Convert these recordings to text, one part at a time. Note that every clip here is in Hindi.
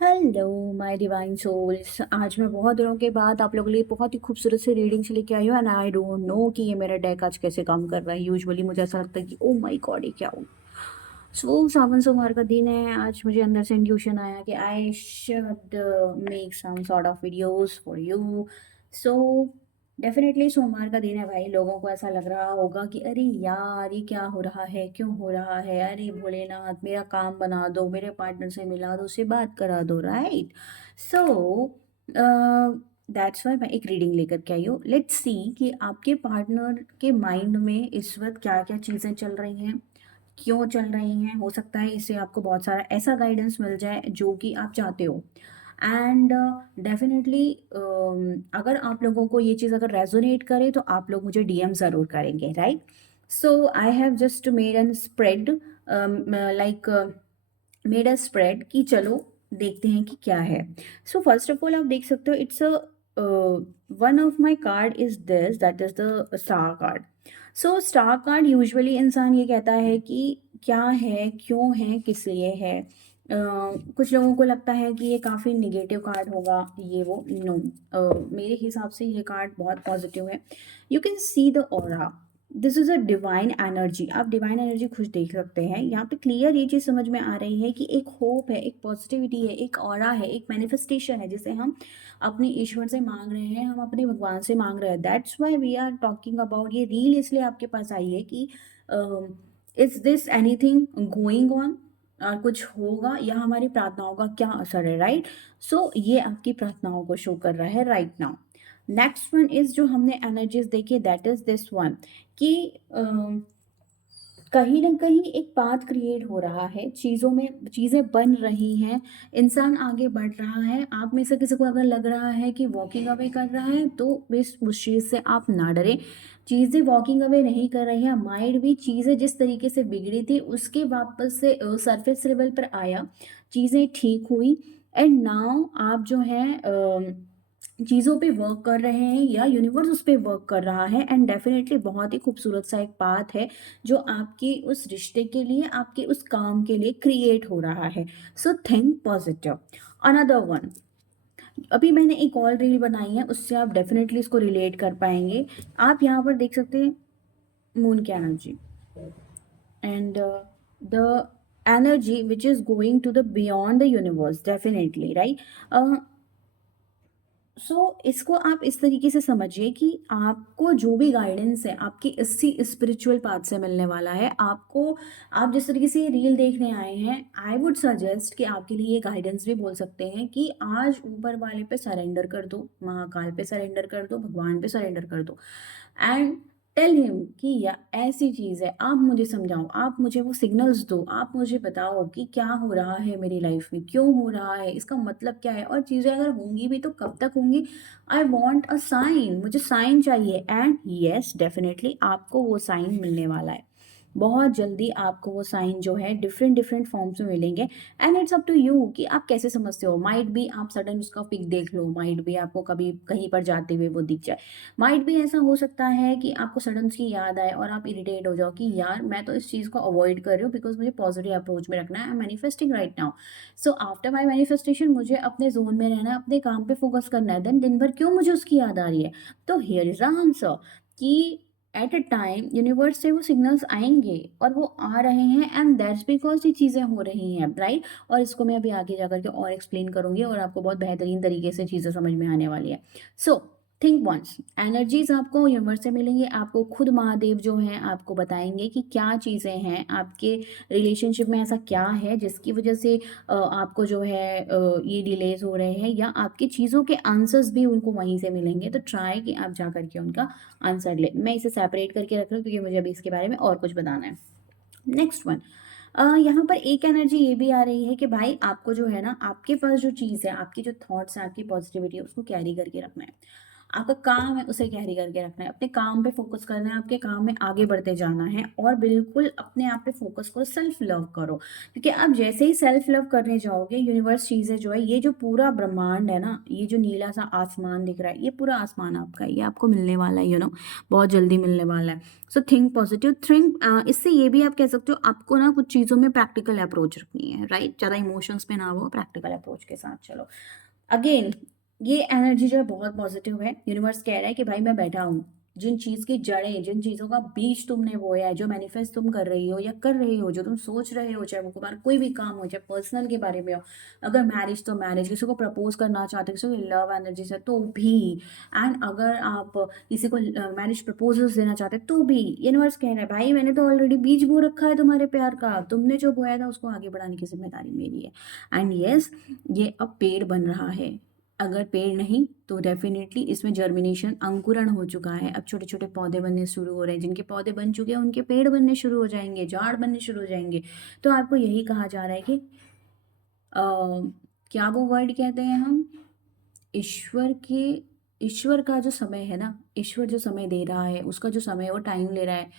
Hello my divine souls. आज मैं बहुत दिनों के बाद आप लोगों के लिए बहुत ही खूबसूरत सी रीडिंग्स लेके आई हूँ एंड आई डोंट नो कि ये मेरा डेक आज कैसे काम कर रहा है। यूजुअली मुझे ऐसा लगता है कि ओ माय गॉड ये क्या हो। सो सावन सोमवार का दिन है। आज मुझे अंदर से इंट्यूशन आया कि I should make some sort of videos for you. So definitely सोमवार का दिन है भाई। लोगों को ऐसा लग रहा होगा कि अरे यार ये क्या हो रहा है, क्यों हो रहा है, अरे भोलेनाथ मेरा काम बना दो, मेरे पार्टनर से मिला दो, उससे बात करा दो, राइट। सो दैट्स वाई मैं एक रीडिंग लेकर के आई हूँ। लेट्स सी कि आपके पार्टनर के माइंड में इस वक्त क्या क्या चीज़ें चल रही हैं, क्यों चल रही हैं। हो सकता है इससे आपको बहुत सारा ऐसा गाइडेंस मिल जाए जो कि आप चाहते हो। एंड डेफिनेटली अगर आप लोगों को ये चीज़ अगर रेजोनेट करे तो आप लोग मुझे डीएम ज़रूर करेंगे, right. So I have just made an spread, like made a spread कि चलो देखते हैं कि क्या है। सो फर्स्ट ऑफ ऑल आप देख सकते हो it's a one of my card is this, that is the star card. So star card usually इंसान ये कहता है कि क्या है, क्यों है, किस लिए है। कुछ लोगों को लगता है कि ये काफ़ी निगेटिव कार्ड होगा, ये वो नो। मेरे हिसाब से ये कार्ड बहुत पॉजिटिव है। You can see the aura, this is a divine energy. आप डिवाइन एनर्जी खुद देख सकते हैं यहाँ पे। क्लियर ये चीज़ समझ में आ रही है कि एक होप है, एक पॉजिटिविटी है, एक ऑरा है, एक मैनिफेस्टेशन है जिसे हम अपने ईश्वर से मांग रहे हैं, हम अपने भगवान से मांग रहे हैं। That's why we are talking about. ये रील इसलिए आपके पास आई है कि is this anything going on, कुछ होगा या हमारी प्रार्थनाओं का क्या असर है, राइट। सो ये आपकी प्रार्थनाओं को शो कर रहा है right now. Next one is जो हमने एनर्जीज देखी, दैट इज दिस वन कि कहीं न कहीं एक पाथ क्रिएट हो रहा है, चीज़ों में चीज़ें बन रही हैं, इंसान आगे बढ़ रहा है। आप में से किसी को अगर लग रहा है कि वॉकिंग अवे कर रहा है तो इस उस चीज़ से आप ना डरें। चीज़ें वॉकिंग अवे नहीं कर रही हैं, माइंड भी चीज़ें जिस तरीके से बिगड़ी थी उसके वापस से सरफेस लेवल पर आया, चीज़ें ठीक हुई एंड नाउ आप जो है चीज़ों पे वर्क कर रहे हैं या यूनिवर्स उस पे वर्क कर रहा है एंड डेफिनेटली बहुत ही खूबसूरत सा एक पाथ है जो आपके उस रिश्ते के लिए, आपके उस काम के लिए क्रिएट हो रहा है। So think positive. Another one, अभी मैंने एक और रील बनाई है, उससे आप डेफिनेटली इसको रिलेट कर पाएंगे। आप यहाँ पर देख सकते हैं मून की energy and the energy which is going to the beyond the universe, definitely right. इसको आप इस तरीके से समझिए कि आपको जो भी गाइडेंस है आपकी इसी स्पिरिचुअल पाथ से मिलने वाला है आपको। आप जिस तरीके से ये रील देखने आए हैं, आई वुड सजेस्ट कि आपके लिए ये गाइडेंस भी बोल सकते हैं कि आज ऊपर वाले पे सरेंडर कर दो, महाकाल पे सरेंडर कर दो, भगवान पे सरेंडर कर दो एंड टेल हिम कि या ऐसी चीज़ है, आप मुझे समझाओ, आप मुझे वो सिग्नल्स दो, आप मुझे बताओ कि क्या हो रहा है मेरी लाइफ में, क्यों हो रहा है, इसका मतलब क्या है, और चीज़ें अगर होंगी भी तो कब तक होंगी। आई वॉन्ट अ साइन, मुझे साइन चाहिए एंड येस डेफिनेटली आपको वो साइन मिलने वाला है। बहुत जल्दी आपको वो साइन जो है डिफरेंट डिफरेंट फॉर्म्स में मिलेंगे and it's up to you कि आप कैसे समझते हो। माइट भी आप सडन उसका पिक देख लो, माइट भी आपको कभी कहीं पर जाते हुए वो दिख जाए, माइट भी ऐसा हो सकता है कि आपको सडन उसकी याद आए और आप इरिटेट हो जाओ कि यार मैं तो इस चीज़ को अवॉइड कर रही हूँ बिकॉज मुझे पॉजिटिव अप्रोच में रखना है, I am manifesting right now. So after my manifestation मुझे अपने जोन में रहना है, अपने काम पे फोकस करना है, देन दिन भर क्यों मुझे उसकी याद आ रही है। तो हियर इज द आंसर कि एट अ टाइम यूनिवर्स से वो सिग्नल्स आएंगे और वो आ रहे हैं एंड दैट्स बिकॉज ये चीज़ें हो रही हैं, राइट। और इसको मैं अभी आगे जाकर के और एक्सप्लेन करूंगी और आपको बहुत बेहतरीन तरीके से चीज़ें समझ में आने वाली है। सो थिंक वंस, एनर्जीज आपको यूनिवर्स से मिलेंगे, आपको खुद महादेव जो हैं आपको बताएंगे कि क्या चीज़ें हैं आपके रिलेशनशिप में, ऐसा क्या है जिसकी वजह से आपको जो है ये डिलेज हो रहे हैं, या आपकी चीज़ों के आंसर्स भी उनको वहीं से मिलेंगे। तो ट्राई कि आप जा करके उनका आंसर ले। मैं इसे सेपरेट करके रख रही हूँ क्योंकि मुझे अभी इसके बारे में और कुछ बताना है। नेक्स्ट वन, यहाँ पर एक एनर्जी ये भी आ रही है कि भाई आपको जो है ना, आपके पास जो चीज़ है, आपकी जो थॉट्स है, आपकी पॉजिटिविटी है, उसको कैरी करके रखना है। आपका काम है उसे कैरी करके रखना है, अपने काम पे फ़ोकस करना है, आपके काम में आगे बढ़ते जाना है और बिल्कुल अपने आप पे फ़ोकस करो, सेल्फ लव करो। क्योंकि आप जैसे ही सेल्फ लव करने जाओगे, यूनिवर्स चीज़ें जो है, ये जो पूरा ब्रह्मांड है ना, ये जो नीला-सा आसमान दिख रहा है, ये पूरा आसमान आपका है, ये आपको मिलने वाला है, बहुत जल्दी मिलने वाला है। सो थिंक पॉजिटिव, इससे ये भी आप कह सकते हो, आपको ना कुछ चीज़ों में प्रैक्टिकल अप्रोच रखनी है, राइट? ज़्यादा इमोशंस में ना हो, प्रैक्टिकल अप्रोच के साथ चलो। अगेन ये एनर्जी जो है बहुत पॉजिटिव है। यूनिवर्स कह रहा है कि भाई मैं बैठा हूँ। जिन चीज़ की जड़ें, जिन चीज़ों का बीज तुमने बोया है, जो मैनिफेस्ट तुम कर रही हो या कर रहे हो, जो तुम सोच रहे हो, चाहे वो तुम्हारा कोई भी काम हो, चाहे पर्सनल के बारे में हो, अगर मैरिज तो मैरिज, किसी को प्रपोज करना चाहते हो, किसी को लव एनर्जी से तो भी, एंड अगर आप किसी को मैरिज प्रपोजल्स देना चाहते हैं तो भी, यूनिवर्स कह रहा है भाई मैंने तो ऑलरेडी बीज बो रखा है तुम्हारे प्यार का, तुमने जो बोया था उसको आगे बढ़ाने की जिम्मेदारी मेरी है। एंड यस, ये अब पेड़ बन रहा है। अगर पेड़ नहीं तो डेफिनेटली इसमें जर्मिनेशन, अंकुरण हो चुका है। अब छोटे-छोटे पौधे बनने शुरू हो रहे हैं। जिनके पौधे बन चुके हैं उनके पेड़ बनने शुरू हो जाएँगे, झाड़ बनने शुरू हो जाएँगे। तो आपको यही कहा जा रहा है कि अ, क्या वो वर्ड कहते हैं हम? ईश्वर के ईश्वर का जो समय है ना, ईश्वर जो समय दे रहा है, उसका जो समय है वो टाइम ले रहा है,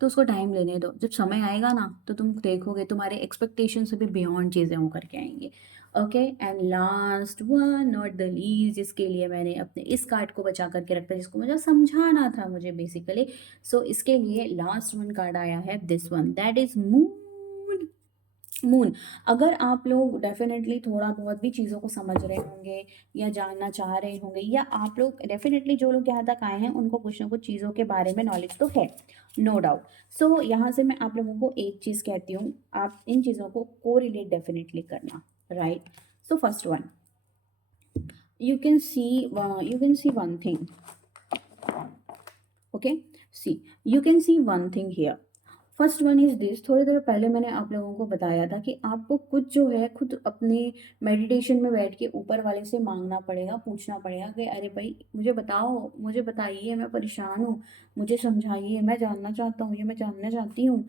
तो उसको टाइम लेने दो। जब समय आएगा ना, तो तुम देखोगे तुम्हारे एक्सपेक्टेशन से भी बियॉन्ड चीज़ें हो करके आएँगी। Okay, and last one not the least, जिसके लिए मैंने अपने इस कार्ड को बचा कर के रखा है, जिसको मुझे समझाना था मुझे बेसिकली। सो इसके लिए लास्ट वन कार्ड आया है, this one, that is moon. Moon, अगर आप लोग डेफ़िनेटली थोड़ा बहुत भी चीज़ों को समझ रहे होंगे या जानना चाह रहे होंगे, या आप लोग डेफ़िनेटली, जो लोग यहाँ तक आए हैं उनको कुछ ना कुछ चीज़ों के बारे में नॉलेज तो है, नो डाउट। सो यहाँ से मैं आप लोगों को एक चीज़ कहती हूँ, आप इन चीज़ों को कोरिलेट डेफ़िनेटली करना, right? So first one, you can see one thing, okay? See, you can see one thing here. First one is this, थोड़ी देर पहले मैंने आप लोगों को बताया था कि आपको कुछ जो है खुद अपने मेडिटेशन में बैठ के ऊपर वाले से मांगना पड़ेगा, पूछना पड़ेगा कि अरे भाई मुझे बताओ, मुझे बताइए, मैं परेशान हूँ, मुझे समझाइए, मैं जानना चाहता हूँ, ये मैं जानना चाहती हूँ,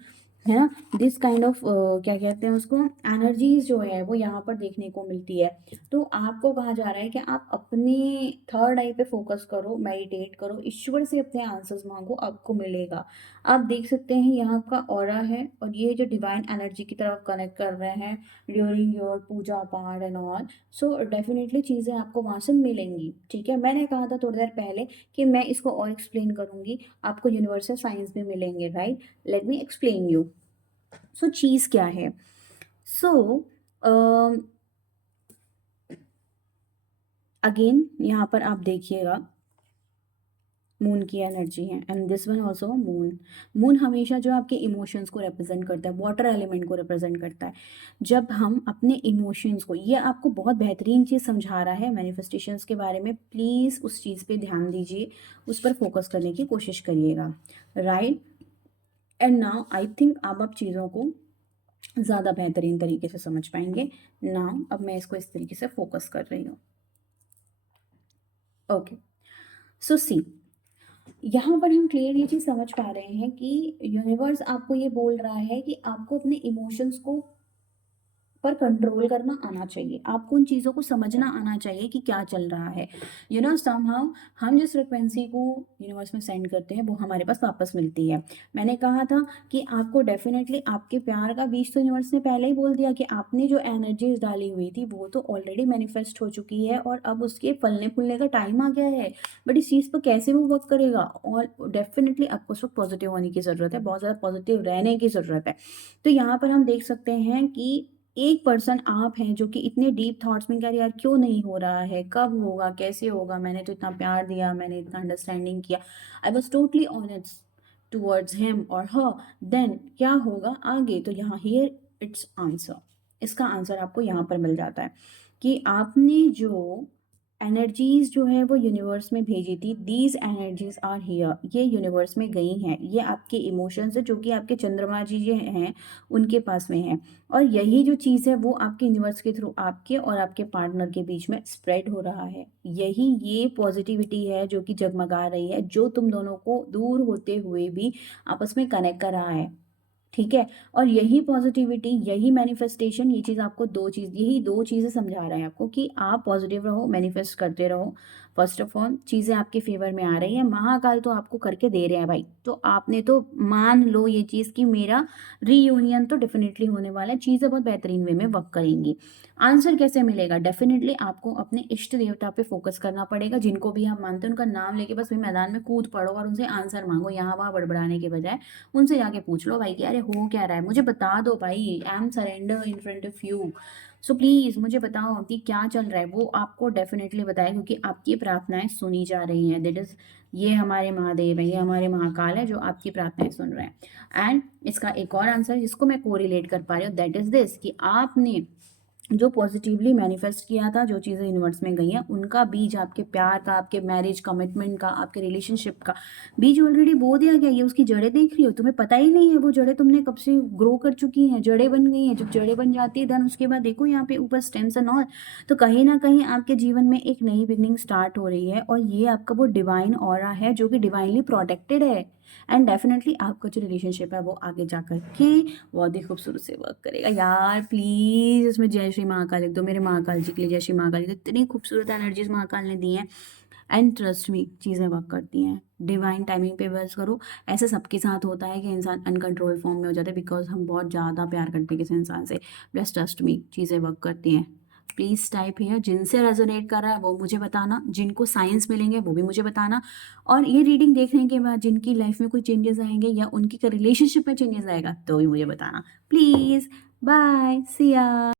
है ना? दिस काइंड ऑफ क्या कहते हैं उसको, एनर्जीज जो है वो यहाँ पर देखने को मिलती है। तो आपको कहा जा रहा है कि आप अपने थर्ड आई पे फोकस करो, मेडिटेट करो, ईश्वर से अपने आंसर्स मांगो, आपको मिलेगा। आप देख सकते हैं यहाँ आपका ऑरा है और ये जो डिवाइन एनर्जी की तरफ कनेक्ट कर रहे हैं ड्यूरिंग योर पूजा पाठ एंड ऑल। सो डेफिनेटली चीज़ें आपको वहाँ से मिलेंगी, ठीक है? मैंने कहा था थोड़ी देर पहले कि मैं इसको और एक्सप्लेन करूँगी, आपको यूनिवर्सल साइंस भी मिलेंगे, right? Let me explain you. So चीज़ क्या है? सो अगेन यहाँ पर आप देखिएगा, मून की एनर्जी है and this one also moon. Moon हमेशा जो आपके इमोशंस को रिप्रेजेंट करता है, वाटर एलिमेंट को रिप्रेजेंट करता है। जब हम अपने इमोशंस को, ये आपको बहुत बेहतरीन चीज़ समझा रहा है मैनिफेस्टेशंस के बारे में, प्लीज़ उस चीज़ पे ध्यान दीजिए, उस पर फोकस करने की कोशिश करिएगा, right? And now I think अब आप चीज़ों को ज़्यादा बेहतरीन तरीके से समझ पाएंगे। नाउ अब मैं इसको इस तरीके से फोकस कर रही हूँ। ओके, सो सी, यहाँ पर हम क्लियर ये चीज़ समझ पा रहे हैं कि यूनिवर्स आपको ये बोल रहा है कि आपको अपने इमोशंस को पर कंट्रोल करना आना चाहिए। आपको उन चीज़ों को समझना आना चाहिए कि क्या चल रहा है। समहाउ हम जिस फ्रीक्वेंसी को यूनिवर्स में सेंड करते हैं वो हमारे पास वापस मिलती है। मैंने कहा था कि आपको डेफ़िनेटली आपके प्यार का बीज तो यूनिवर्स ने पहले ही बोल दिया कि आपने जो एनर्जीज़ डाली हुई थी वो तो ऑलरेडी मैनिफेस्ट हो चुकी है और अब उसके फलने-फूलने का टाइम आ गया है। बट इस चीज़ पर कैसे वो वर्क करेगा, और डेफ़िनेटली आपको उस वक़्त पॉज़िटिव होने की ज़रूरत है, बहुत ज़्यादा पॉज़िटिव रहने की ज़रूरत है। तो यहाँ पर हम देख सकते हैं कि एक पर्सन आप हैं जो कि इतने डीप थॉट्स में, कि अरे यार क्यों नहीं हो रहा है, कब होगा, कैसे होगा, मैंने तो इतना प्यार दिया, मैंने इतना अंडरस्टैंडिंग किया, I was totally honest towards him और हर, देन क्या होगा आगे? तो यहाँ हियर इट्स आंसर, इसका आंसर आपको यहाँ पर मिल जाता है कि आपने जो एनर्जीज जो है वो यूनिवर्स में भेजी थी, दीज एनर्जीज आर हियर, ये यूनिवर्स में गई हैं, ये आपके इमोशंस है जो कि आपके चंद्रमा जी जो हैं उनके पास में है, और यही जो चीज़ है वो आपके यूनिवर्स के थ्रू आपके और आपके पार्टनर के बीच में स्प्रेड हो रहा है। यही ये पॉजिटिविटी है जो कि जगमगा रही है, जो तुम दोनों को दूर होते हुए भी आपस में कनेक्ट कर रहा है। ठीक है? और यही पॉज़िटिविटी, यही मैनिफेस्टेशन, ये चीज़ आपको 2 चीज़, यही 2 चीज़ें समझा रहा है आपको कि आप पॉज़िटिव रहो, मैनिफेस्ट करते रहो। फ़र्स्ट ऑफ ऑल चीज़ें आपके फ़ेवर में आ रही हैं, महाकाल तो आपको करके दे रहे हैं भाई। तो आपने तो मान लो ये चीज़ कि मेरा रीयूनियन तो डेफ़िनिटली होने वाला है, चीज़ें बहुत बेहतरीन वे में वर्क करेंगी। आंसर कैसे मिलेगा? डेफ़िनिटली आपको अपने इष्ट देवता पे फ़ोकस करना पड़ेगा, जिनको भी आप मानते हैं उनका नाम लेके बस वही मैदान में कूद पड़ो और उनसे आंसर माँगो, यहाँ-वहाँ बड़बड़ाने के बजाय। उनसे जाके पूछ लो भाई कि अरे हो क्या रहा है? मुझे बता दो भाई, I am surrender in front of you. So please मुझे बताओ कि क्या चल रहा है? वो आपको डेफ़िनिटली बताएँ, क्योंकि आपकी प्रार्थनाएँ सुनी जा रही हैं। दैट इज़, ये हमारे महादेव हैं, ये हमारे महाकाल हैं जो आपकी प्रार्थनाएँ सुन रहे हैं। एंड इसका एक और आंसर जिसको मैं कोरिलेट कर पा रही हूँ, दैट इज़ दिस, कि आपने जो पॉजिटिवली मैनिफेस्ट किया था, जो चीज़ें यूनिवर्स में गई हैं, उनका बीज, आपके प्यार का, आपके मैरिज कमिटमेंट का, आपके रिलेशनशिप का बीज ऑलरेडी बो दिया गया। ये उसकी जड़ें देख रही हो, तुम्हें पता ही नहीं है वो जड़ें तुमने कब से ग्रो कर चुकी हैं, जड़ें बन गई हैं। जब जड़ें बन जाती है देन उसके बाद देखो यहाँ पे ऊपर स्टेम्स एंड ऑल। तो कहीं न कहीं आपके जीवन में एक नई बिगिनिंग स्टार्ट हो रही है, और ये आपका वो डिवाइन ऑरा है जो कि डिवाइनली प्रोटेक्टेड है। एंड डेफिनिटली आपका जो रिलेशनशिप है वो आगे जाकर के बहुत ही खूबसूरत से वर्क करेगा। यार प्लीज़ इसमें जय श्री महाकाल लिख दो, मेरे महाकाल जी के लिए जय श्री महाकाल जी। इतनी खूबसूरत एनर्जीज़ महाकाल ने दी हैं, एंड ट्रस्ट मी चीज़ें वर्क करती हैं। डिवाइन टाइमिंग पे वर्क करो। ऐसा सबके साथ होता है कि इंसान अनकंट्रोल फॉर्म में हो जाता है, बिकॉज़ हम बहुत ज़्यादा प्यार करते हैं किसी इंसान से। बस ट्रस्ट मी चीज़ें वर्क करती हैं। प्लीज़ टाइप हियर, जिनसे रेज़ोनेट कर रहा है वो मुझे बताना, जिनको साइंस मिलेंगे वो भी मुझे बताना, और ये रीडिंग देखने के बाद जिनकी लाइफ़ में कोई चेंजेस आएँगे या उनकी रिलेशनशिप में चेंजेस आएगा तो भी मुझे बताना। प्लीज़, बाय, सी या।